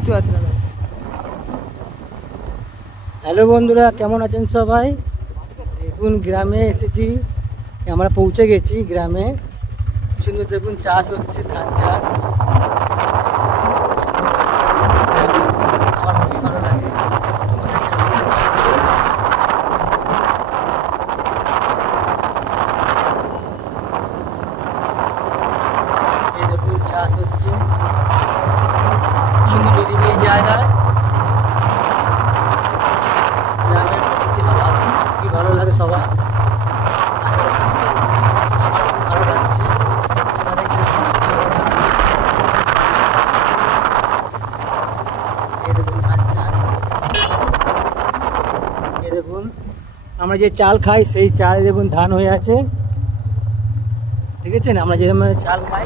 বুঝতে পারছি না। হ্যালো বন্ধুরা, কেমন আছেন সবাই? দেখুন গ্রামে এসেছি, আমরা পৌঁছে গেছি গ্রামে। সুন্দর দেখুন চাষ হচ্ছে, ধান চাষ। আমার খুবই ভালো লাগে। এই দেখুন চাষ হচ্ছে সুন্দর নিরিবিলি জায়গায়। গ্রামের প্রকৃতি হাওয়া খুবই ভালো লাগে সবার। আশা করি আমার খুব ভালো লাগছে। তোমাদের কিরকম লাগছে? এই দেখুন ধান চাষ। এই দেখুন আমরা যে চাল খাই সেই চাল দেখুন ধান হয়ে আছে। ঠিক আছে, আমরা যেরকম চাল খাই